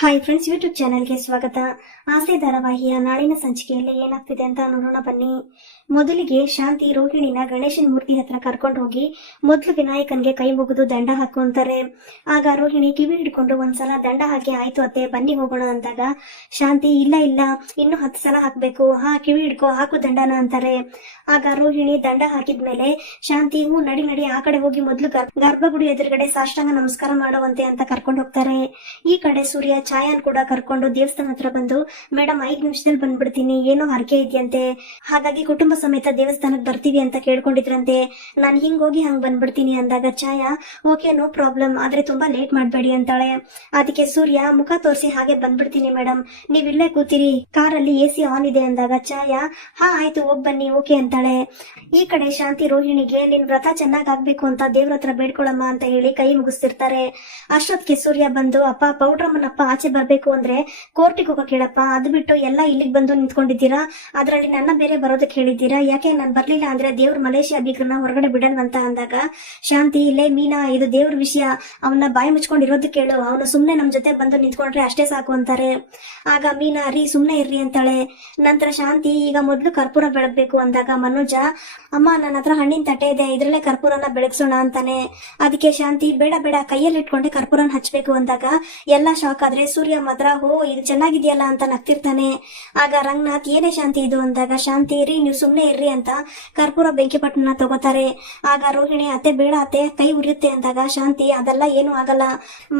Hi friends, YouTube ಚಾನೆಲ್ಗೆ ಸ್ವಾಗತ. ಆಸೆ ಧಾರಾವಾಹಿಯ ನಾಳಿನ ಸಂಚಿಕೆಯಲ್ಲಿ ಏನಾಗ್ತಿದೆ ಅಂತ ನೋಡೋಣ ಬನ್ನಿ. ಮೊದಲಿಗೆ ಶಾಂತಿ ರೋಹಿಣಿನ ಗಣೇಶನ್ ಮೂರ್ತಿ ಹತ್ರ ಕರ್ಕೊಂಡು ಹೋಗಿ ಮೊದಲು ವಿನಾಯಕನ್ಗೆ ಕೈ ಮುಗಿದು ದಂಡ ಹಾಕು ಅಂತಾರೆ. ಆಗ ರೋಹಿಣಿ ಕಿವಿ ಹಿಡ್ಕೊಂಡು ಒಂದ್ಸಲ ದಂಡ ಹಾಕಿ ಆಯ್ತು ಅತ್ತೆ ಬನ್ನಿ ಹೋಗೋಣ ಅಂದಾಗ ಶಾಂತಿ ಇಲ್ಲ ಇನ್ನು 10 ಸಲ ಹಾಕ್ಬೇಕು, ಕಿವಿ ಹಿಡ್ಕೋ ಹಾಕು ದಂಡನ ಅಂತಾರೆ. ಆಗ ರೋಹಿಣಿ ದಂಡ ಹಾಕಿದ್ಮೇಲೆ ಶಾಂತಿ ನಡಿ ಆ ಕಡೆ ಹೋಗಿ ಮೊದಲು ಗರ್ಭಗುಡಿ ಎದುರುಗಡೆ ಸಾಷ್ಟಾಂಗ ನಮಸ್ಕಾರ ಮಾಡುವಂತೆ ಅಂತ ಕರ್ಕೊಂಡು ಹೋಗ್ತಾರೆ. ಈ ಕಡೆ ಸೂರ್ಯ ಛಾಯಾನ್ ಕೂಡ ಕರ್ಕೊಂಡು ದೇವಸ್ಥಾನ ಹತ್ರ ಬಂದು ಮೇಡಮ್ 5 ನಿಮಿಷದಲ್ಲಿ ಬಂದ್ಬಿಡ್ತೀನಿ, ಏನೋ ಹರಕೆ ಇದೆಯಂತೆ, ಹಾಗಾಗಿ ಕುಟುಂಬ ಸಮೇತ ದೇವಸ್ಥಾನಕ್ಕೆ ಬರ್ತೀವಿ ಅಂತ ಕೇಳ್ಕೊಂಡಿದ್ರಂತೆ, ನಾನು ಹೋಗಿ ಹಂಗ್ ಬಂದ್ಬಿಡ್ತೀನಿ ಅಂದಾಗ ಛಾಯಾ ಓಕೆ ನೋ ಪ್ರಾಬ್ಲಮ್, ಆದ್ರೆ ತುಂಬಾ ಲೇಟ್ ಮಾಡ್ಬೇಡಿ ಅಂತಾಳೆ. ಅದಕ್ಕೆ ಸೂರ್ಯ ಮುಖ ತೋರಿಸಿ ಹಾಗೆ ಬಂದ್ಬಿಡ್ತೀನಿ ಮೇಡಮ್, ನೀವ್ ಇಲ್ಲೇ ಕೂತಿರಿ, ಕಾರಲ್ಲಿ AC ಆನ್ ಇದೆ ಅಂದಾಗ ಛಾಯಾ ಆಯ್ತು ಹೋಗ್ ಬನ್ನಿ ಓಕೆ ಅಂತಾಳೆ. ಈ ಕಡೆ ಶಾಂತಿ ರೋಹಿಣಿಗೆ ನಿನ್ ವ್ರತ ಚೆನ್ನಾಗ್ ಆಗ್ಬೇಕು ಅಂತ ದೇವ್ರ ಹತ್ರ ಬೇಡ್ಕೊಳಮ್ಮ ಅಂತ ಹೇಳಿ ಕೈ ಮುಗಿಸ್ತಿರ್ತಾರೆ. ಅಷ್ಟೊತ್ತಿಗೆ ಸೂರ್ಯ ಬಂದು ಅಪ್ಪ ಪೌಡ್ರಮ್ಮನಪ್ಪ ಆಚೆ ಬರ್ಬೇಕು ಅಂದ್ರೆ ಕೋರ್ಟಿಗೆ ಹೋಗಕ್ ಹೇಳಪ್ಪ, ಅದು ಬಿಟ್ಟು ಎಲ್ಲ ಇಲ್ಲಿಗೆ ಬಂದು ನಿಂತ್ಕೊಂಡಿದ್ದೀರಾ, ಅದ್ರಲ್ಲಿ ನನ್ನ ಬೇರೆ ಬರೋದಕ್ಕೆ ಹೇಳಿದ್ದೀರಾ, ಯಾಕೆ ನಾನ್ ಬರ್ಲಿಲ್ಲ ಅಂದ್ರೆ ದೇವ್ರ ಮಲೇಷಿಯಾ ಬೀಗ್ರನ್ನ ಹೊರಗಡೆ ಬಿಡಲ್ವಂತ ಅಂದಾಗ ಶಾಂತಿ ಇಲ್ಲೇ ಮೀನಾ ಇದು ದೇವ್ರ ವಿಷಯ, ಅವನ್ನ ಬಾಯಿ ಮುಚ್ಕೊಂಡಿರೋದಕ್ಕೆ ಕೇಳು, ಅವನು ಸುಮ್ನೆ ನಮ್ ಜೊತೆ ಬಂದು ನಿಂತ್ಕೊಂಡ್ರೆ ಅಷ್ಟೇ ಸಾಕು ಅಂತಾರೆ. ಆಗ ಮೀನಾ ಸುಮ್ನೆ ಇರ್ರಿ ಅಂತಾಳೆ. ನಂತರ ಶಾಂತಿ ಈಗ ಮೊದ್ಲು ಕರ್ಪೂರ ಬೆಳಗ್ಬೇಕು ಅಂದಾಗ ಮನೋಜ ಅಮ್ಮ ನನ್ನ ಹತ್ರ ಹಣ್ಣಿನ ತಟ್ಟೆ ಇದೆ, ಇದ್ರಲ್ಲೇ ಕರ್ಪೂರನ ಬೆಳಗ್ಸೋಣ ಅಂತಾನೆ. ಅದಕ್ಕೆ ಶಾಂತಿ ಬೇಡ ಕೈಯಲ್ಲಿ ಇಟ್ಕೊಂಡೆ ಕರ್ಪೂರನ ಹಚ್ಬೇಕು ಅಂದಾಗ ಎಲ್ಲ ಶಾಕ್ ಆದ್ರೆ ಸೂರ್ಯ ಮಾತ್ರ ಇದು ಚೆನ್ನಾಗಿದೆಯಲ್ಲ ಅಂತ ನಗ್ತಿರ್ತಾನೆ. ಆಗ ರಂಗನಾಥ್ ಏನೇ ಶಾಂತಿ ಇದು ಅಂದಾಗ ಶಾಂತಿ ನೀವು ಸುಮ್ನೆ ಇರ್ರಿ ಅಂತ ಕರ್ಪೂರ ಬೆಂಕಿ ಪಟ್ಟಣ ತಗೋತಾರೆ. ಆಗ ರೋಹಿಣಿ ಅತ್ತೆ ಬೇಡ ಅತ್ತೆ ಕೈ ಉರಿಯುತ್ತೆ ಅಂದಾಗ ಶಾಂತಿ ಅದೆಲ್ಲ ಏನು ಆಗಲ್ಲ,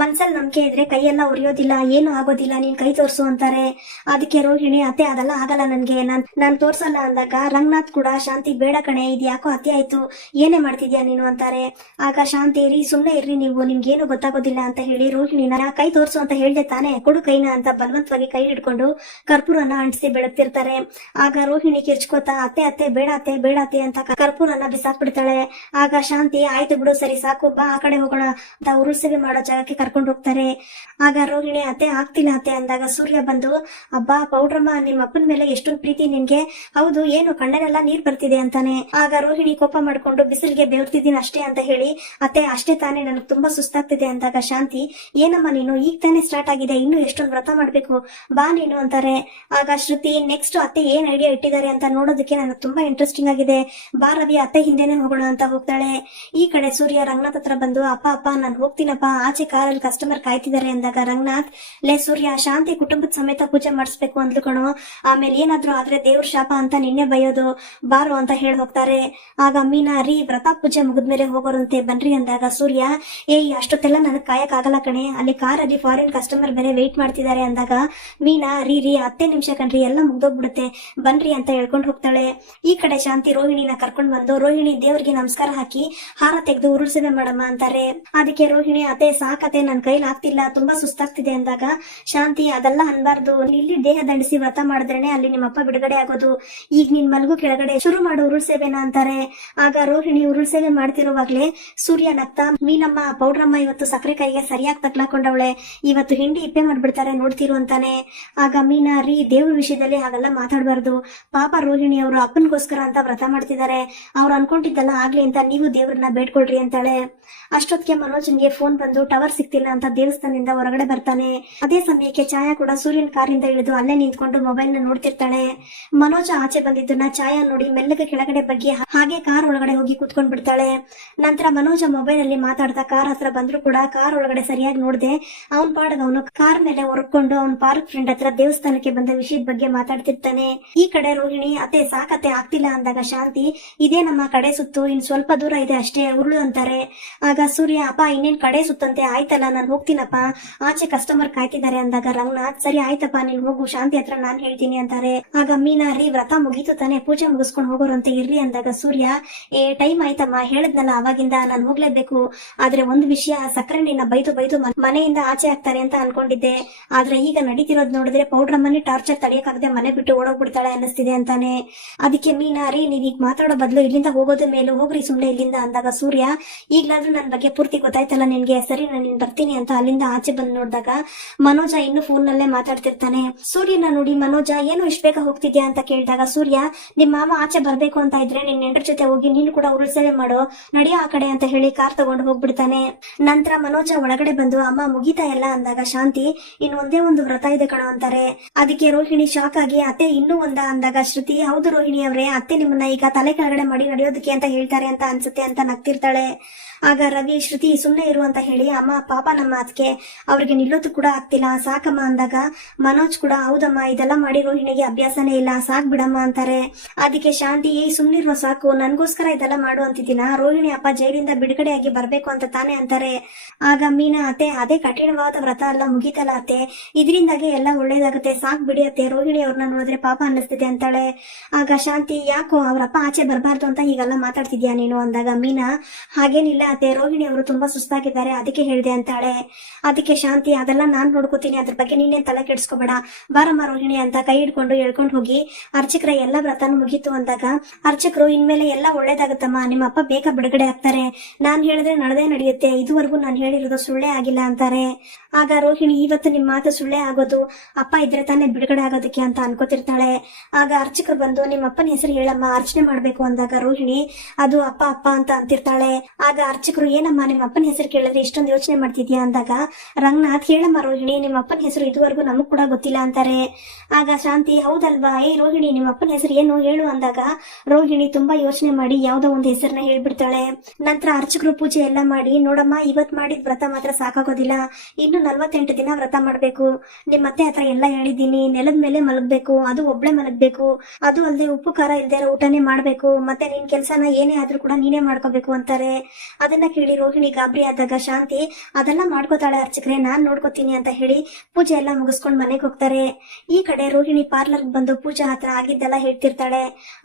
ಮನ್ಸಲ್ಲಿ ನಂಬಿಕೆ ಇದ್ರೆ ಕೈಯೆಲ್ಲ ಉರಿಯೋದಿಲ್ಲ, ಏನು ಆಗೋದಿಲ್ಲ, ನೀನ್ ಕೈ ತೋರ್ಸು ಅಂತಾರೆ. ಅದಕ್ಕೆ ರೋಹಿಣಿ ಅತ್ತೆ ಅದೆಲ್ಲ ಆಗಲ್ಲ ನನ್ಗೆ, ನಾನ್ ತೋರ್ಸಲ್ಲ ಅಂದಾಗ ರಂಗನಾಥ್ ಕೂಡ ಶಾಂತಿ ಬೇಡ ಕಣೆ ಇದು ಯಾಕೋ ಅತಿ ಆಯ್ತು, ಏನೇ ಮಾಡ್ತಿದ್ಯಾ ನೀನು ಅಂತಾರೆ. ಆಗ ಶಾಂತಿ ಸುಮ್ನೆ ಇರ್ರಿ ನೀವು, ನಿಮ್ಗೇನು ಗೊತ್ತಾಗೋದಿಲ್ಲ ಅಂತ ಹೇಳಿ ರೋಹಿಣಿನ ಕೈ ತೋರ್ಸು ಅಂತ ಹೇಳ್ದೆ ತಾನೆ, ಕೊಡು ಕೈನ ಅಂತ ಬಲವಂತವಾಗಿ ಕೈ ಹಿಡ್ಕೊಂಡು ಕರ್ಪೂರನ ಅಂಟಿಸಿ ಬೆಳಗ್ತಿರ್ತಾರೆ. ಆಗ ರೋಹಿಣಿ ಕಿರ್ಚ್ಕೋತಾ ಅತ್ತೆ ಬೇಡ ಅತ್ತೆ ಅಂತ ಕರ್ಪೂರನ ಬಿಸಾಕ್ಬಿಡ್ತಾಳೆ. ಆಗ ಶಾಂತಿ ಆಯ್ತು ಬಿಡು ಸರಿ ಸಾಕು ಬಾ ಆ ಕಡೆ ಹೋಗೋಣ ಅಂತ ಉರುಳ್ಸೇವೆ ಮಾಡೋ ಜಾಗಕ್ಕೆ ಕರ್ಕೊಂಡು ಹೋಗ್ತಾರೆ. ಆಗ ರೋಹಿಣಿ ಅತ್ತೆ ಆಗ್ತಿಲ್ಲ ಅತ್ತೆ ಅಂದಾಗ ಸೂರ್ಯ ಬಂದು ಅಬ್ಬಾ ಪೌಡ್ರಮ್ಮ ನಿಮ್ಮ ಅಪ್ಪನ ಮೇಲೆ ಎಷ್ಟೊಂದು ಪ್ರೀತಿ ನಿನ್ಗೆ, ಹೌದು ಏನು ಕಣ್ಣನೆಲ್ಲ ನೀರ್ ಬರ್ತಿದೆ ಅಂತಾನೆ. ಆಗ ರೋಹಿಣಿ ಕೋಪ ಮಾಡ್ಕೊಂಡು ಬಿಸಿಲಿಗೆ ಬೆವರ್ತಿದ್ದೀನಿ ಅಷ್ಟೇ ಅಂತ ಹೇಳಿ ಅತ್ತೆ ಅಷ್ಟೇ ತಾನೇ ನನಗೆ ತುಂಬಾ ಸುಸ್ತಾಗ್ತಿದೆ ಅಂದಾಗ ಶಾಂತಿ ಏನಮ್ಮ ನೀನು ಈಗ ತಾನೇ ಸ್ಟಾರ್ಟ್ ಆಗಿದೆ, ಇನ್ನು ಎಷ್ಟೊಂದು ವ್ರತ ಮಾಡ್ಬೇಕು ಬಾ ನೀನು ಅಂತಾರೆ. ಆಗ ಶ್ರುತಿ ನೆಕ್ಸ್ಟ್ ಅತ್ತೆ ಏನ್ ಐಡಿಯಾ ಇಟ್ಟಿದ್ದಾರೆ ಅಂತ ನೋಡೋದಕ್ಕೆ ನನಗೆ ತುಂಬಾ ಇಂಟ್ರೆಸ್ಟಿಂಗ್ ಆಗಿದೆ, ಬಾ ರವಿ ಅತ್ತೆ ಹಿಂದೆನೆ ಹೋಗೋಣ ಅಂತ ಹೋಗ್ತಾಳೆ. ಈ ಕಡೆ ಸೂರ್ಯ ರಂಗನಾಥ್ ಹತ್ರ ಬಂದು ಅಪ್ಪ ನಾನು ಹೋಗ್ತೀನಪ್ಪ, ಆಚೆ ಕಾರಲ್ಲಿ ಕಸ್ಟಮರ್ ಕಾಯ್ತಿದ್ದಾರೆ ಅಂದಾಗ ರಂಗನಾಥ್ ಲೇ ಸೂರ್ಯ ಶಾಂತಿ ಕುಟುಂಬದ ಸಮೇತ ಪೂಜೆ ಮಾಡಿಸ್ಬೇಕು ಅಂದ್ಕೊಣು, ಆಮೇಲೆ ಏನಾದ್ರು ಆದ್ರೆ ದೇವ್ರ ಶಾಪ ಅಂತ ನಿನ್ನೆ ಬೈಯೋದು, ಬಾರು ಅಂತ ಹೇಳಿ ಹೋಗ್ತಾರೆ. ಆಗ ಮೀನಾ ವ್ರತ ಪೂಜೆ ಮುಗಿದ್ಮೇಲೆ ಹೋಗೋರಂತೆ ಬನ್ರಿ ಅಂದಾಗ ಸೂರ್ಯ ಅಷ್ಟೊತ್ತೆಲ್ಲ ನನಗೆ ಕಾಯಕ್ ಆಗಲ್ಲ ಕಣೆ, ಅಲ್ಲಿ ಕಾರಲ್ಲಿ ಫಾರಿನ್ ಕಸ್ಟಮರ್ ಬೇರೆ ವೇಟ್ ಮಾಡ್ತಿದ್ದಾರೆ ಅಂದಾಗ ಮೀನಾ 10 ನಿಮಿಷ ಕಣ್ರಿ ಎಲ್ಲ ಮುಗ್ದೋಗ್ಬಿಡುತ್ತೆ ಬನ್ರಿ ಅಂತ ಹೇಳ್ಕೊಂಡು ಹೋಗ್ತಾಳೆ. ಈ ಕಡೆ ಶಾಂತಿ ರೋಹಿಣಿನ ಕರ್ಕೊಂಡ್ ಬಂದು ರೋಹಿಣಿ ದೇವ್ರಿಗೆ ನಮಸ್ಕಾರ ಹಾಕಿ ಹಾರ ತೆಗೆದು ಉರುಳ್ಸೇವೆ ಮಾಡಮ್ಮ ಅಂತಾರೆ. ಅದಕ್ಕೆ ರೋಹಿಣಿ ಅತ್ತೆ ಸಾಕತ್ತೆ ನನ್ ಕೈಲಿ ಆಗ್ತಿಲ್ಲ ತುಂಬಾ ಸುಸ್ತಾಗ್ತಿದೆ ಅಂದಾಗ ಶಾಂತಿ ಅದೆಲ್ಲ ಅನ್ಬಾರ್ದು, ಇಲ್ಲಿ ದೇಹ ದಂಡಿಸಿ ವ್ರತ ಮಾಡಿದ್ರೇನೆ ಅಲ್ಲಿ ನಿಮ್ಮಪ್ಪ ಬಿಡುಗಡೆ ಆಗೋದು, ಈಗ ನಿನ್ ಮಲ್ಗು ಕೆಳಗಡೆ ಶುರು ಮಾಡು ಉರುಳ್ಸೇವೆನ ಅಂತಾರೆ. ಆಗ ರೋಹಿಣಿ ಉರುಳ್ಸೇವೆ ಮಾಡ್ತಿರುವಾಗ್ಲೇ ಸೂರ್ಯ ನಗ್ತಾ ಮೀನಮ್ಮ ಪೌಡ್ರಮ್ಮ ಇವತ್ತು ಸಕ್ಕರೆ ಕೈಗೆ ಸರಿಯಾಗಿ ತಕ್ಲಾಕೊಂಡವಳೆ, ಇವತ್ತು ಹಿಂಡಿ ಇಪ್ಪೆ ಮಾಡ್ಬಿಡ್ತಾರೆ ನೋಡ್ತಿರು ಅಂತಾನೆ. ಆಗ ಮೀನಾ ದೇವ್ರ ವಿಷಯದಲ್ಲಿ ಹಾಗೆಲ್ಲ ಮಾತಾಡ್ಬಾರ್ದು, ಪಾಪ ರೋಹಿಣಿ ಅವರು ಅಪ್ಪನ್ಗೋಸ್ಕರ ಅಂತ ವ್ರತ ಮಾಡ್ತಿದ್ದಾರೆ, ಅವ್ರು ಅನ್ಕೊಂಡಿದ್ದಲ್ಲ ಆಗ್ಲಿ ಅಂತ ನೀವು ದೇವ್ರನ್ನ ಬೇಡ್ಕೊಳ್ರಿ ಅಂತಾಳೆ. ಅಷ್ಟೊತ್ತಿಗೆ ಮನೋಜ್ಗೆ ಫೋನ್ ಬಂದು ಟವರ್ ಸಿಗ್ತಿಲ್ಲ ಅಂತ ದೇವಸ್ಥಾನದಿಂದ ಹೊರಗಡೆ ಬರ್ತಾನೆ. ಅದೇ ಸಮಯಕ್ಕೆ ಛಾಯಾ ಕೂಡ ಸೂರ್ಯನ್ ಕಾರಿಂದ ಇಳಿದು ಅಲ್ಲೇ ನಿಂತ್ಕೊಂಡು ಮೊಬೈಲ್ ನ ನೋಡ್ತಿರ್ತಾಳೆ. ಮನೋಜ ಆಚೆ ಬಂದಿದ್ದನ್ನ ಛಾಯಾ ನೋಡಿ ಮೆಲ್ಲಗೆ ಕೆಳಗಡೆ ಬಗ್ಗೆ ಹಾಗೆ ಕಾರ್ ಒಳಗಡೆ ಹೋಗಿ ಕೂತ್ಕೊಂಡ್ ಬಿಡ್ತಾಳೆ. ನಂತರ ಮನೋಜ ಮೊಬೈಲ್ ಅಲ್ಲಿ ಮಾತಾಡ್ತಾ ಕಾರ್ ಹತ್ರ ಬಂದ್ರು ಕೂಡ ಕಾರ್ ಒಳಗಡೆ ಸರಿಯಾಗಿ ನೋಡ್ದೆ ಅವನ್ ಪಾಡಗ ಅವನು ಕಾರ್ ಮೇಲೆ ಹೊರಕೊಂಡು ಅವನ್ ಪಾರ್ಕ್ ಫ್ರೆಂಡ್ ಹತ್ರ ದೇವಸ್ಥಾನಕ್ಕೆ ಬಂದ ವಿಷಯದ ಬಗ್ಗೆ ಮಾತಾಡ್ತಿರ್ತಾನೆ. ಈ ಕಡೆ ರೋಹಿಣಿ ಅತ್ತೆ ಸಾಕತ್ತೆ ಆಗ್ತಿಲ್ಲ ಅಂದಾಗ ಶಾಂತಿ ಇದೇ ನಮ್ಮ ಕಡೆ ಸುತ್ತು, ಇನ್ ಸ್ವಲ್ಪ ದೂರ ಇದೆ ಅಷ್ಟೇ ಉರುಳು ಅಂತಾರೆ. ಆಗ ಸೂರ್ಯ ಅಪ್ಪ ಇನ್ನೇನ್ ಕಡೆ ಸುತ್ತಂತೆ, ಆಯ್ತಲ್ಲ ನಾನು ಹೋಗ್ತೀನಪ್ಪ ಆಚೆ ಕಸ್ಟಮರ್ ಕಾಯ್ತಿದ್ದಾರೆ ಅಂದಾಗ ರಂಗನಾಥ್ ಸರಿ ಆಯ್ತಪ್ಪ ನೀನ್ ಹೋಗು ಶಾಂತಿ ಹತ್ರ ನಾನ್ ಹೇಳ್ತೀನಿ ಅಂತಾರೆ. ಆಗ ಮೀನಾ ವ್ರತ ಮುಗೀತು ತಾನೆ ಪೂಜೆ ಮುಗಿಸ್ಕೊಂಡು ಹೋಗೋರಂತೆ ಇರ್ಲಿ ಅಂದಾಗ ಸೂರ್ಯ ಟೈಮ್ ಆಯ್ತಮ್ಮ ಹೇಳದ್ನಲ್ಲ ಅವಾಗಿಂದ ನಾನು ಹೋಗ್ಲೇಬೇಕು, ಆದ್ರೆ ಒಂದು ವಿಷಯ ಸಕ್ಕರೆ ನಿನ್ನ ಬೈದು ಮನೆಯಿಂದ ಆಚೆ ಆಗ್ತಾರೆ ಅಂತ ಅನ್ಕೊಂಡಿದ್ದೆ, ಆದ್ರೆ ಈಗ ನಡೀತಿರೋದ್ ನೋಡಿದ್ರೆ ಪೌಡ್ರಮ್ಮನಿ ಟಾರ್ಚರ್ ತಡೆಯಕ್ಕಾಗದೆ ಮನೆ ಬಿಟ್ಟು ಓಡೋಗ್ಬಿಡ್ತಾಳೆ ಅನ್ನಿಸ್ತಿದೆ ಅಂತಾನೆ. ಅದಕ್ಕೆ ಮೀನಾ ರೀ ನೀವ್ ಈಗ ಮಾತಾಡೋ ಬದಲು ಇಲ್ಲಿಂದ ಹೋಗೋದ ಮೇಲೆ ಹೋಗ್ರಿ ಸುಮ್ನೆ ಇಲ್ಲಿಂದ ಅಂದಾಗ ಸೂರ್ಯ ಈಗ್ಲಾದ್ರೂ ನನ್ ಬಗ್ಗೆ ಪೂರ್ತಿ ಗೊತ್ತಾಯ್ತಲ್ಲ ನಿನ್ಗೆ, ಸರಿ ನಾನು ಬರ್ತೀನಿ ಅಂತ ಅಲ್ಲಿಂದ ಆಚೆ ಬಂದ್ ನೋಡಿದಾಗ ಮನೋಜ ಇನ್ನು ಫೋನ್ ನಲ್ಲೇ ಮಾತಾಡ್ತಿರ್ತಾನೆ. ಸೂರ್ಯನ ನೋಡಿ ಮನೋಜ ಏನು ಇಷ್ಟ ಬೇಗ ಹೋಗ್ತಿದ್ಯಾ ಅಂತ ಕೇಳಿದಾಗ ಸೂರ್ಯ ನಿಮ್ ಮಾಮ ಆಚೆ ಬರ್ಬೇಕು ಅಂತ ಇದ್ರೆ ನಿನ್ ನೆಂಟರ ಜೊತೆ ಹೋಗಿ ನೀನು ಕೂಡ ಉರುಳು ಸೇವೆ ಮಾಡೋ, ನಡಿಯೋ ಆ ಕಡೆ ಅಂತ ಹೇಳಿ ಕಾರ್ ತಗೊಂಡು ಹೋಗ್ಬಿಡ್ತಾನೆ. ನಂತರ ಮನೋಜ ಒಳಗಡೆ ಬಂದು ಅಮ್ಮ ಮುಗಿತಾ ಎಲ್ಲ ಅಂದಾಗ ಶಾಂತಿ ಇನ್ನು ಒಂದೇ ಒಂದು ವ್ರತ ಇದೆ ಕಣೋ ಅಂತಾರೆ. ಅದಕ್ಕೆ ರೋಹಿಣಿ ಶಾಕ್ ಆಗಿ ಅತ್ತೆ ಇನ್ನೂ ಒಂದ ಅಂದಾಗ ಶ್ರುತಿ ಹೌದು ರೋಹಿಣಿ ಅವ್ರೆ, ಅತ್ತೆ ನಿಮ್ಮನ್ನ ಈಗ ತಲೆ ಕೆಳಗಡೆ ಮಾಡಿ ನಡೆಯೋದಕ್ಕೆ ಅಂತ ಹೇಳ್ತಾರೆ ಅಂತ ಅನ್ಸುತ್ತೆ ಅಂತ ನಗ್ತಿರ್ತಾಳೆ. ಆಗ ರವಿ ಶ್ರುತಿ ಸುಮ್ನೆ ಇರು ಅಂತ ಹೇಳಿ ಅಮ್ಮ ಪಾಪ ನಮ್ಮ ಅದಕ್ಕೆ ಅವ್ರಿಗೆ ನಿಲ್ಲೋದು ಕೂಡ ಆಗ್ತಿಲ್ಲ ಸಾಕಮ್ಮ ಅಂದಾಗ ಮನೋಜ್ ಕೂಡ ಹೌದಮ್ಮ ಇದೆಲ್ಲ ಮಾಡಿ ರೋಹಿಣಿಗೆ ಅಭ್ಯಾಸನೇ ಇಲ್ಲ ಸಾಕ್ ಬಿಡಮ್ಮ ಅಂತಾರೆ. ಅದಕ್ಕೆ ಶಾಂತಿ ಸುಮ್ನಿರುವ ಸಾಕು, ನನ್ಗೋಸ್ಕರ ಇದೆಲ್ಲ ಮಾಡು ಅಂತಿದ್ದೀನ, ರೋಹಿಣಿ ಅಪ್ಪ ಜೈಲಿಂದ ಬಿಡುಗಡೆಯಾಗಿ ಬರ್ಬೇಕು ಅಂತ ತಾನೇ ಅಂತಾರೆ. ಆಗ ಮೀನಾ ಅತ್ತೆ ಅದೇ ಕಠಿಣವಾದ ವ್ರತ ಎಲ್ಲ ಮುಗೀತಲ್ಲ ಅತ್ತೆ, ಇದರಿಂದಾಗೆ ಎಲ್ಲ ಒಳ್ಳೇದಾಗುತ್ತೆ ಸಾಕ್ ಬಿಡಿ ಅತ್ತೆ, ರೋಹಿಣಿ ಅವ್ರನ್ನ ನೋಡಿದ್ರೆ ಪಾಪ ಅನ್ನಿಸ್ತಿದೆ ಅಂತಾಳೆ. ಆಗ ಶಾಂತಿ ಯಾಕೋ ಅವ್ರಪ್ಪ ಆಚೆ ಬರ್ಬಾರ್ದು ಅಂತ ಹೀಗೆಲ್ಲ ಮಾತಾಡ್ತಿದ್ಯಾ ನೀನು ಅಂದಾಗ ಮೀನಾ ಹಾಗೇನಿಲ್ಲ ಅತ್ತೆ, ರೋಹಿಣಿ ಅವರು ತುಂಬಾ ಸುಸ್ತಾಗಿದ್ದಾರೆ ಅದಕ್ಕೆ ಹೇಳಿದೆ ಅಂತಾಳೆ. ಅದಕ್ಕೆ ಶಾಂತಿ ಅದೆಲ್ಲ ನಾನ್ ನೋಡ್ಕೋತೀನಿ, ಅದ್ರ ಬಗ್ಗೆ ನೀನೇನ್ ತಲೆ ಕೆಡ್ಸ್ಕೊಬೇಡ, ಬಾರಮ್ಮ ರೋಹಿಣಿ ಅಂತ ಕೈ ಹಿಡ್ಕೊಂಡು ಹೇಳ್ಕೊಂಡು ಹೋಗಿ ಅರ್ಚಕರ ಎಲ್ಲ ವ್ರತನೂ ಮುಗೀತು ಅಂದಾಗ ಅರ್ಚಕರು ಇನ್ಮೇಲೆ ಎಲ್ಲ ಒಳ್ಳೇದಾಗುತ್ತಮ್ಮ, ನಿಮ್ಮ ಅಪ್ಪ ಬೇಗ ಬಿಡುಗಡೆ ಆಗ್ತಾರೆ, ನಾನ್ ಹೇಳಿದ್ರೆ ನಡೆದೇ ನಡೆಯುತ್ತೆ, ಇದುವರೆಗೂ ನಾನು ಹೇಳಿರೋದು ಸುಳ್ಳೇ ಆಗಿಲ್ಲ ಅಂತಾರೆ. ಆಗ ರೋಹಿಣಿ ಇವತ್ತು ನಿಮ್ ಮಾತು ಸುಳ್ಳೇ ಆಗೋದು, ಅಪ್ಪ ಇದ್ರೆ ತಾನೇ ಬಿಡುಗಡೆ ಆಗೋದಕ್ಕೆ ಅಂತ ಅನ್ಕೋತಿರ್ತಾಳೆ. ಆಗ ಅರ್ಚಕರು ಬಂದು ನಿಮ್ಮ ಅಪ್ಪನ ಹೆಸರು ಹೇಳಮ್ಮ ಅರ್ಚನೆ ಮಾಡ್ಬೇಕು ಅಂದಾಗ ರೋಹಿಣಿ ಅದು ಅಪ್ಪ ಅಪ್ಪ ಅಂತ ಅಂತಿರ್ತಾಳೆ. ಆಗ ಅರ್ಚಕರು ಏನಮ್ಮ ನಿಮ್ಮ ಅಪ್ಪನ ಹೆಸರು ಕೇಳಿದ್ರೆ ಇಷ್ಟೊಂದು ಯೋಚನೆ ಮಾಡ್ತಿದ್ಯಾ ಅಂದಾಗ ರಂಗನಾಥ್ ಹೇಳಮ್ಮ ರೋಹಿಣಿ ನಿಮ್ಮ ಅಪ್ಪನ ಹೆಸರು ಇದುವರೆಗೂ ನಮಗ್ ಕೂಡ ಗೊತ್ತಿಲ್ಲ ಅಂತಾರೆ. ಆಗ ಶಾಂತಿ ಹೌದಲ್ವಾ ರೋಹಿಣಿ ನಿಮ್ಮ ಅಪ್ಪನ ಹೆಸರು ಏನು ಹೇಳು ಅಂದಾಗ ರೋಹಿಣಿ ತುಂಬಾ ಯೋಚನೆ ಮಾಡಿ ಯಾವ್ದೋ ಒಂದು ಹೆಸರನ್ನ ಹೇಳ್ಬಿಡ್ತಾಳೆ. ನಂತರ ಅರ್ಚಕರು ಪೂಜೆ ಎಲ್ಲ ಮಾಡಿ ನೋಡಮ್ಮ ಇವತ್ ಮಾಡಿದ ವ್ರತ ಮಾತ್ರ ಸಾಕಾಗೋದಿಲ್ಲ, ಇನ್ನು 48 ದಿನ ವ್ರತ ಮಾಡ್ಬೇಕು, ನಿಮ್ ಅತ್ತೆ ಹತ್ರ ಎಲ್ಲ ಹೇಳಿದ್ದೀನಿ, ನೆಲದ ಮೇಲೆ ಮಲಗ್ಬೇಕು, ಅದು ಒಬ್ಳೆ ಮಲಗ್ಬೇಕು, ಅದು ಅಲ್ಲದೆ ಉಪ್ಪು ಖಾರ ಇಲ್ದೇ ಇರೋ ಊಟನೇ ಮಾಡ್ಬೇಕು, ಮತ್ತೆ ನಿನ್ ಕೆಲ್ಸನ ಏನೇ ಆದ್ರೂ ಕೂಡ ನೀನೇ ಮಾಡ್ಕೋಬೇಕು ಅಂತಾರೆ. ಅದನ್ನ ಕೇಳಿ ರೋಹಿಣಿ ಗಾಬರಿ ಆದಾಗ ಶಾಂತಿ ಅದೆಲ್ಲ ಮಾಡ್ಕೋತಾಳೆ ಅರ್ಚಕ್ರೆ ನಾನ್ ನೋಡ್ಕೋತೀನಿ ಅಂತ ಹೇಳಿ ಪೂಜೆ ಎಲ್ಲ ಮುಗಿಸ್ಕೊಂಡ್ ಮನೆಗೆ ಹೋಗ್ತಾರೆ. ಈ ಕಡೆ ರೋಹಿಣಿ ಪಾರ್ಲರ್ ಬಂದು ಪೂಜಾ ಹತ್ರ ಆಗಿದ್ದೆಲ್ಲ ಹೇಳ್ತಿರ್ತಾಳೆ.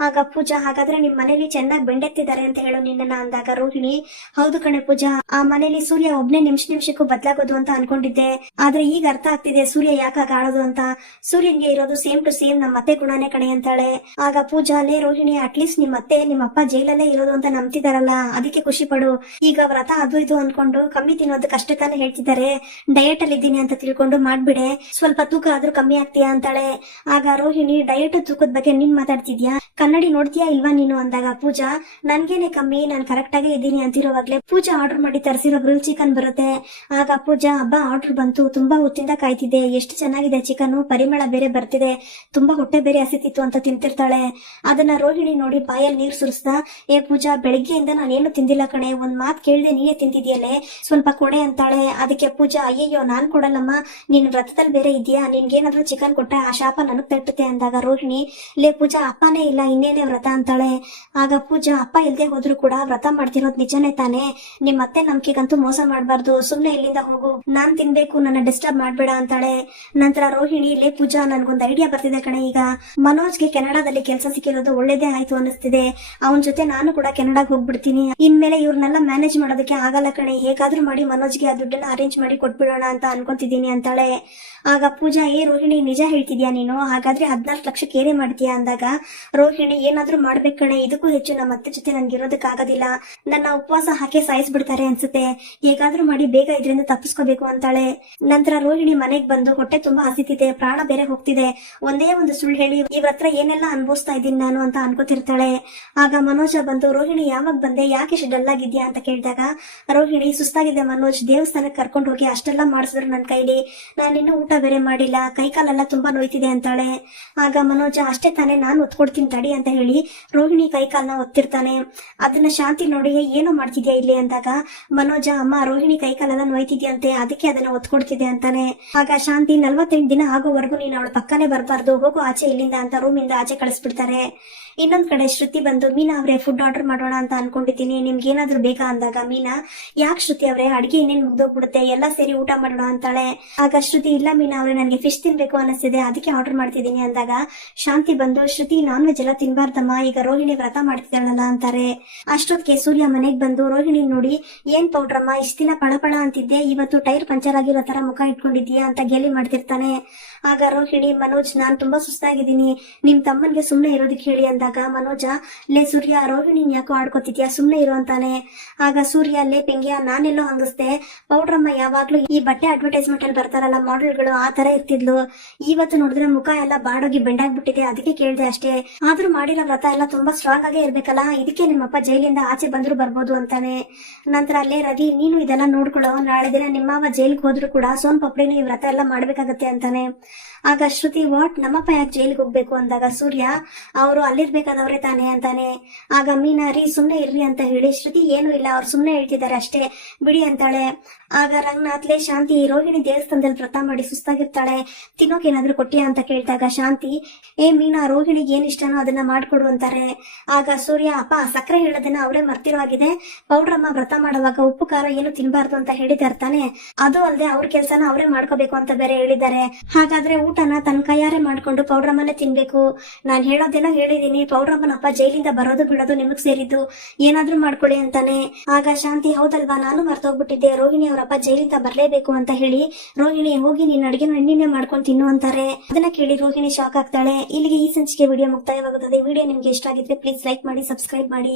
ಆಗ ಪೂಜಾ ಹಾಗಾದ್ರೆ ನಿಮ್ ಮನೇಲಿ ಚೆನ್ನಾಗಿ ಬೆಂಡೆತ್ತಿದ್ದಾರೆ ಅಂತ ಹೇಳು ನಿನ್ನ ಅಂದಾಗ ರೋಹಿಣಿ ಹೌದು ಕಣೆ ಪೂಜಾ, ಆ ಮನೇಲಿ ಸೂರ್ಯ ಒಬ್ನೇ ನಿಮಿಷಕ್ಕೂ ಬದಲಾಗೋದು ಅಂತ ಅನ್ಕೊಂಡಿದ್ದೆ, ಆದ್ರೆ ಈಗ ಅರ್ಥ ಆಗ್ತಿದೆ ಸೂರ್ಯ ಯಾಕಾಗ ಆಡೋದು ಅಂತ, ಸೂರ್ಯನ್ಗೆ ಇರೋದು ಸೇಮ್ ಟು ಸೇಮ್ ನಮ್ಮ ಅತ್ತೆ ಗುಣನೇ ಕಣೆ ಅಂತಾಳೆ. ಆಗ ಪೂಜಾ ಅಲ್ಲೇ ರೋಹಿಣಿ ಅಟ್ಲೀಸ್ಟ್ ನಿಮ್ಮ ಅತ್ತೆ ನಿಮ್ಮ ಅಪ್ಪ ಜೈಲಲ್ಲೇ ಇರೋದು ಅಂತ ನಂಬ್ತಿದಾರಲ್ಲ ಅದಕ್ಕೆ ಖುಷಿ ಪಡು, ಈಗ ವ್ರತ ಅದು ಇದು ಅನ್ಕೊಂಡು ಕಮ್ಮಿ ತಿನ್ನೋದಕ್ಕೆ ಅಷ್ಟೇ ತಾನೇ ಹೇಳ್ತಿದ್ದಾರೆ, ಡಯಟ್ ಅಲ್ಲಿ ಇದ್ದೀನಿ ಅಂತ ತಿಳ್ಕೊಂಡು ಮಾಡ್ಬಿಡೆ, ಸ್ವಲ್ಪ ತೂಕ ಆದ್ರೂ ಕಮ್ಮಿ ಆಗ್ತೀಯಾ ಅಂತಾಳೆ. ಆಗ ರೋಹಿಣಿ ಡಯಟ್ ತೂಕದ ಬಗ್ಗೆ ನೀನ್ ಮಾತಾಡ್ತಿದ್ಯಾ, ಕನ್ನಡಿ ನೋಡ್ತೀಯಾ ಇಲ್ವಾ ನೀನು ಅಂದಾಗ ಪೂಜಾ ನನ್ಗೇನೆ ಕಮ್ಮಿ, ನಾನು ಕರೆಕ್ಟ್ ಆಗೇ ಇದ್ದೀನಿ ಅಂತಿರೋವಾಗ್ಲೇ ಪೂಜಾ ಆರ್ಡರ್ ಮಾಡಿ ತರಿಸಿರೋ ಗ್ರಿಲ್ ಚಿಕನ್ ಬರುತ್ತೆ. ಆಗ ಪೂಜಾ ಹಬ್ಬ ಆರ್ಡರ್ ಬಂತು, ತುಂಬಾ ಹೊತ್ತಿಂದ ಕಾಯ್ತಿದ್ದೆ, ಎಷ್ಟು ಚೆನ್ನಾಗಿದೆ ಚಿಕನ್, ಪರಿಮಳ ಬೇರೆ ಬರ್ತಿದೆ, ತುಂಬಾ ಹೊಟ್ಟೆ ಬೇರೆ ಹಸಿತಿತ್ತು ಅಂತ ತಿಂತಿರ್ತಾಳೆ. ಅದನ್ನ ರೋಹಿಣಿ ನೋಡಿ ಬಾಯಲ್ಲಿ ನೀರ್ ಸುರಿಸ್ತಾ ಪೂಜಾ ಬೆಳಿಗ್ಗೆಯಿಂದ ನಾನೇನು ತಿಂದಿಲ್ಲ ಕಣೆ, ಒಂದ್ ಮಾತ್ ಕೇಳ್ದೆ ನೀನೇ ತಿಂತಿದ್ಯಲ್ಲೇ, ಸ್ವಲ್ಪ ಕೊಡೆ ಅಂತಾಳೆ. ಅದಕ್ಕೆ ಪೂಜಾ ಅಯ್ಯಯ್ಯೋ ನಾನ್ ಕೊಡಲ್ಲಮ್ಮ, ನೀನ್ ವ್ರತದಲ್ಲಿ ಬೇರೆ ಇದೆಯಾ, ನಿನ್ಗೇನಾದ್ರೂ ಚಿಕನ್ ಕೊಟ್ಟ ಆ ಶಾಪ ನನಗ್ ತಟ್ಟುತ್ತೆ ಅಂದಾಗ ರೋಹಿಣಿ ಲೇ ಪೂಜಾ ಅಪ್ಪನೇ ಇಲ್ಲ ಇನ್ನೇನೆ ವ್ರತ ಅಂತಾಳೆ. ಆಗ ಪೂಜಾ ಅಪ್ಪ ಇಲ್ದೆ ಹೋದ್ರು ಕೂಡ ವ್ರತ ಮಾಡ್ತಿರೋದ್ ನಿಜನೇ ತಾನೆ, ನಿಮ್ ಮತ್ತೆ ನಂಬಿಕೆಗಂತೂ ಮೋಸ ಮಾಡ್ಬಾರ್ದು, ಸುಮ್ನೆ ಇಲ್ಲಿಂದ ಹೋಗು, ನಾನ್ ತಿನ್ಬೇಕು, ನನ್ನ ಡಿಸ್ಟರ್ಬ್ ಮಾಡ್ಬೇಡ ಅಂತಾಳೆ. ನಂತರ ರೋಹಿಣಿ ಲೇ ಪೂಜಾ ನನ್ಗೊಂದ್ ಐಡಿಯಾ ಬರ್ತಿದೆ ಕಣೆ, ಈಗ ಮನೋಜ್ಗೆ ಕೆನಡಾದಲ್ಲಿ ಕೆಲಸ ಸಿಕ್ಕಿರೋದು ಒಳ್ಳೇದೇ ಆಯ್ತು ಅನಿಸ್ತಿದೆ, ಅವನ್ ಜೊತೆ ನಾನು ಕೂಡ ಕೆನಡಾಗ್ ಹೋಗ್ಬಿಡ್ತೀನಿ, ಇನ್ಮೇಲೆ ಇವ್ರನ್ನೆಲ್ಲ ಮ್ಯಾನೇಜ್ ಮಾಡೋದಕ್ಕೆ ಆಗಲ್ಲ ಕಣೆ, ಹೇಗಾದ್ರೂ ಮಾಡಿ ಮನೋಜ್ಗೆ ಆ ದುಡ್ಡನ್ನ ಅರೇಂಜ್ ಮಾಡಿ ಕೊಟ್ಬಿಡೋಣ ಅಂತ ಅನ್ಕೊಂತಿದ್ದೀನಿ ಅಂತಾಳೆ. ಆಗ ಪೂಜಾ ರೋಹಿಣಿ ನಿಜ ಹೇಳ್ತಿದ್ಯಾ ನೀನು, ಹಾಗಾದ್ರೆ 14 ಲಕ್ಷಕ್ಕೆ ಏನೇ ಮಾಡ್ತೀಯಾ ಅಂದಾಗ ರೋಹಿಣಿ ಏನಾದ್ರೂ ಮಾಡ್ಬೇಕು ಕಣೆ, ಇದಕ್ಕೂ ಹೆಚ್ಚು ನಮ್ಮ ಅತ್ತೆ ಜೊತೆ ನನ್ಗೆ ಇರೋದಕ್ಕಾಗೋದಿಲ್ಲ, ನನ್ನ ಉಪವಾಸ ಹಾಕಿ ಸಾಯಿಸ್ಬಿಡ್ತಾರೆ ಅನ್ಸುತ್ತೆ, ಹೇಗಾದ್ರೂ ಮಾಡಿ ಬೇಗ ಇದರಿಂದ ತಪ್ಪಿಸ್ಕೋಬೇಕು ಅಂತಾಳೆ. ನಂತರ ರೋಹಿಣಿ ಮನೆಗ್ ಬಂದು ಹೊಟ್ಟೆ ತುಂಬಾ ಹಸಿತಿದೆ, ಪ್ರಾಣ ಬೇರೆ ಹೋಗ್ತಿದೆ, ಒಂದೇ ಒಂದು ಸುಳ್ಳು ಹೇಳಿ ಇವ್ರ ಹತ್ರ ಏನೆಲ್ಲ ಅನ್ಭವಿಸ್ತಾ ಇದ್ದೀನಿ ನಾನು ಅಂತ ಅನ್ಕೋತಿರ್ತಾಳೆ. ಆಗ ಮನೋಜ ಬಂದು ರೋಹಿಣಿ ಯಾವಾಗ ಬಂದೆ, ಯಾಕೆ ಇಷ್ಟು ಡಲ್ ಆಗಿದ್ಯಾ ಅಂತ ಕೇಳಿದಾಗ ರೋಹಿಣಿ ಸುಸ್ತಾಗಿದೆ ಮನೋಜ್, ದೇವಸ್ಥಾನಕ್ಕೆ ಕರ್ಕೊಂಡು ಹೋಗಿ ಅಷ್ಟೆಲ್ಲ ಮಾಡಿಸಿದ್ರು ನನ್ನ ಕೈಲಿ, ನಾನಿನ್ನೂ ಊಟ ಬೇರೆ ಮಾಡಿಲ್ಲ, ಕೈಕಾಲೆಲ್ಲ ತುಂಬಾ ನೋಯ್ತಿದೆ ಅಂತಾಳೆ. ಆಗ ಮನೋಜ ಅಷ್ಟೇ ತಾನೇ ನಾನು ಒತ್ಕೊಡ್ತೀನಿ ತಡಿ ಅಂತ ಹೇಳಿ ರೋಹಿಣಿ ಕೈಕಾಲನ್ನ ಒತ್ತಿರ್ತಾನೆ. ಅದನ್ನ ಶಾಂತಿ ನೋಡಿ ಏನೋ ಮಾಡ್ತಿದ್ಯಾ ಇಲ್ಲಿ ಅಂದಾಗ ಮನೋಜ ಅಮ್ಮ ರೋಹಿಣಿ ಕೈಕಾಲೆಲ್ಲ ನೋಯ್ತಿದ್ಯಂತೆ ಅದಕ್ಕೆ ಅದನ್ನ ಒತ್ಕೊಡ್ತಿದೆ ಅಂತಾನೆ. ಆಗ ಶಾಂತಿ 48 ದಿನ ಆಗೋವರೆಗೂ ನೀನು ಅವಳ ಪಕ್ಕನೆ ಬರ್ಬಾರ್ದು, ಹೋಗು ಆಚೆ ಇಲ್ಲಿಂದ ಅಂತ ರೂಮಿಂದ ಆಚೆ ಕಳಿಸ್ಬಿಡ್ತಾರೆ. ಇನ್ನೊಂದ್ ಕಡೆ ಶ್ರುತಿ ಬಂದು ಮೀನಾ ಅವ್ರೆ ಫುಡ್ ಆರ್ಡರ್ ಮಾಡೋಣ ಅಂತ ಅನ್ಕೊಂಡಿದ್ದೀನಿ, ನಿಮ್ಗೆ ಏನಾದ್ರು ಬೇಕಾ ಅಂದಾಗ ಮೀನಾ ಯಾಕೆ ಶ್ರುತಿ ಅವ್ರೆ ಅಡಿಗೆ ಇನ್ನೇನ್ ಮುಗ್ದೋಗ್ಬಿಡುತ್ತೆ, ಎಲ್ಲ ಸೇರಿ ಊಟ ಮಾಡೋಣ ಅಂತಾಳೆ. ಆಗ ಶ್ರುತಿ ಇಲ್ಲ ಮೀನಾ ಅವ್ರೆ ನನ್ಗೆ ಫಿಶ್ ತಿನ್ಬೇಕು ಅನಿಸ್ತಿದೆ ಅದಕ್ಕೆ ಆರ್ಡರ್ ಮಾಡ್ತಿದ್ದೀನಿ ಅಂದಾಗ ಶಾಂತಿ ಬಂದು ಶ್ರುತಿ ನಾನ್ ವೆಜ್ ಎಲ್ಲ ತಿನ್ಬಾರ್ದಮ್ಮ, ಈಗ ರೋಹಿಣಿ ವ್ರತ ಮಾಡ್ತಿದ್ದಾಳಲ್ಲ ಅಂತಾರೆ. ಅಷ್ಟೊತ್ತಿಗೆ ಸೂರ್ಯ ಮನೆಗ್ ಬಂದು ರೋಹಿಣಿ ನೋಡಿ ಏನ್ ಪೌಡ್ರಮ್ಮ ಇಷ್ಟ ದಿನ ಪಳಪಳ ಅಂತಿದ್ದೆ, ಇವತ್ತು ಟೈರ್ ಪಂಚರ್ ಆಗಿರೋ ತರ ಮುಖ ಇಟ್ಕೊಂಡಿದ್ಯಾ ಅಂತ ಗೇಲಿ ಮಾಡ್ತಿರ್ತಾನೆ. ಆಗ ರೋಹಿಣಿ ಮನೋಜ್ ನಾನ್ ತುಂಬಾ ಸುಸ್ತಾಗಿದ್ದೀನಿ, ನಿಮ್ ತಮ್ಮನ್ಗೆ ಸುಮ್ನೆ ಇರೋದಕ್ಕೆ ಹೇಳಿ ಅಂದಾಗ ಅಂದಾಗ ಮನೋಜ, ಲೇ ಸೂರ್ಯ, ರೋಹಿಣಿನ್ ಯಾಕೋ ಆಡ್ಕೋತಿದ್ಯಾ, ಸುಮ್ನೆ ಇರು ಅಂತಾನೆ. ಆಗ ಸೂರ್ಯ, ಲೇ ಪಿಂಗ್ಯ, ನಾನೆಲ್ಲೋ ಹಂಗಸ್ದೆ, ಪೌಡ್ರಮ್ಮ ಯಾವಾಗ್ಲೂ ಈ ಬಟ್ಟೆ ಅಡ್ವರ್ಟೈಸ್ಮೆಂಟ್ ಅಲ್ಲಿ ಬರ್ತಾರಲ್ಲ ಮಾಡೆಲ್ಗಳು, ಆ ತರ ಇರ್ತಿದ್ಲು. ಇವತ್ತು ನೋಡಿದ್ರೆ ಮುಖ ಎಲ್ಲ ಬಾಡೋಗಿ ಬೆಂಡಾಗ್ಬಿಟ್ಟಿದೆ, ಅದಕ್ಕೆ ಕೇಳ್ದೆ ಅಷ್ಟೇ. ಆದ್ರೂ ಮಾಡಿರೋ ವ್ರತ ಎಲ್ಲ ತುಂಬಾ ಸ್ಟ್ರಾಂಗ್ ಆಗೇ ಇರ್ಬೇಕಲ್ಲ, ಇದಕ್ಕೆ ನಿಮ್ಮಪ್ಪ ಜೈಲಿಂದ ಆಚೆ ಬಂದ್ರು ಬರ್ಬೋದು ಅಂತಾನೆ. ನಂತರ ಅಲ್ಲೇ ರವಿ, ನೀನು ಇದೆಲ್ಲ ನೋಡ್ಕೊಳ್ಳೋ, ನಾಳೆ ದಿನ ನಿಮ್ಮವ ಜೈಲ್ಗೆ ಹೋದ್ರು ಕೂಡ ಸೋನ್ ಪಪ್ಡಿನ ಈ ವ್ರತ ಎಲ್ಲ ಮಾಡ್ಬೇಕಾಗತ್ತೆ ಅಂತಾನೆ. ಆಗ ಶ್ರುತಿ, ವಾಟ್, ನಮ್ಮಪ್ಪ ಯಾಕೆ ಜೈಲಿಗೆ ಹೋಗ್ಬೇಕು ಅಂದಾಗ ಸೂರ್ಯ, ಅವರು ಅಲ್ಲಿರ್ಬೇಕಾದವ್ರೆ ತಾನೆ ಅಂತಾನೆ. ಆಗ ಮೀನಾ, ರೀ ಸುಮ್ನೆ ಇರ್ರಿ ಅಂತ ಹೇಳಿ, ಶ್ರುತಿ ಏನು ಇಲ್ಲ, ಅವ್ರು ಸುಮ್ನೆ ಹೇಳ್ತಿದ್ದಾರೆ ಅಷ್ಟೇ, ಬಿಡಿ ಅಂತಾಳೆ. ಆಗ ರಂಗನಾಥ್, ಲೇ ಶಾಂತಿ, ರೋಹಿಣಿ ದೇವಸ್ಥಾನದಲ್ಲಿ ವ್ರತ ಮಾಡಿ ಸುಸ್ತಾಗಿರ್ತಾಳೆ, ತಿನ್ನೋಕ್ ಏನಾದ್ರು ಕೊಟ್ಟಿಯಾ ಅಂತ ಕೇಳ್ದಾಗ ಶಾಂತಿ, ಏ ಮೀನಾ, ರೋಹಿಣಿಗೆ ಏನ್ ಇಷ್ಟನೋ ಅದನ್ನ ಮಾಡ್ಕೊಡು ಅಂತಾರೆ. ಆಗ ಸೂರ್ಯ, ಅಪ್ಪ ಸಕ್ಕರೆ ಹೇಳೋದನ್ನ ಅವರೇ ಮರ್ತಿರೋಗಿದೆ, ಪೌಡ್ರಮ್ಮ ವ್ರತ ಮಾಡುವಾಗ ಉಪ್ಪು ಖಾರ ಏನು ತಿನ್ಬಾರ್ದು ಅಂತ ಹೇಳಿದಾರೆ ತಾನೆ, ಅದು ಅಲ್ಲದೆ ಅವ್ರ ಕೆಲ್ಸನ ಅವರೇ ಮಾಡ್ಕೋಬೇಕು ಅಂತ ಬೇರೆ ಹೇಳಿದ್ದಾರೆ. ಹಾಗಾದ್ರೆ ಊಟನ ತನ್ನ ಕೈಯಾರೆ ಮಾಡ್ಕೊಂಡು ಪೌಡ್ರಮ್ಮನೇ ತಿನ್ಬೇಕು. ನಾನ್ ಹೇಳೋದೇನೋ ಹೇಳಿದೀನಿ, ಪೌಡ್ರಮ್ಮನಪ್ಪ ಜೈಲಿಂದ ಬರೋದು ಬಿಡೋದು ನಿಮಗ್ ಸೇರಿದ್ದು, ಏನಾದ್ರೂ ಮಾಡ್ಕೊಳ್ಳಿ ಅಂತಾನೆ. ಆಗ ಶಾಂತಿ, ಹೌದಲ್ವಾ, ನಾನು ಮರ್ತೋಗ್ಬಿಟ್ಟಿದ್ದೆ, ರೋಹಿಣಿ ಅವರಪ್ಪ ಜೈಲಿಂದ ಬರ್ಲೇಬೇಕು ಅಂತ ಹೇಳಿ, ರೋಹಿಣಿ ಹೋಗಿ ನಿನ್ನ ಅಡಿಗೆ ನಿನ್ನೆ ಮಾಡ್ಕೊಂಡು ತಿನ್ನು ಅಂತಾರೆ. ಅದನ್ನ ಕೇಳಿ ರೋಹಿಣಿ ಶಾಕ್ ಆಗ್ತಾಳೆ. ಇಲ್ಲಿಗೆ ಈ ಸಂಚಿಕೆ ವಿಡಿಯೋ ಮುಕ್ತಾಯವಾಗುತ್ತದೆ. ವಿಡಿಯೋ ನಿಮ್ಗೆ ಇಷ್ಟ ಆಗಿದ್ರೆ ಪ್ಲೀಸ್ ಲೈಕ್ ಮಾಡಿ, ಸಬ್ಸ್ಕ್ರೈಬ್ ಮಾಡಿ.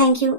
Thank you.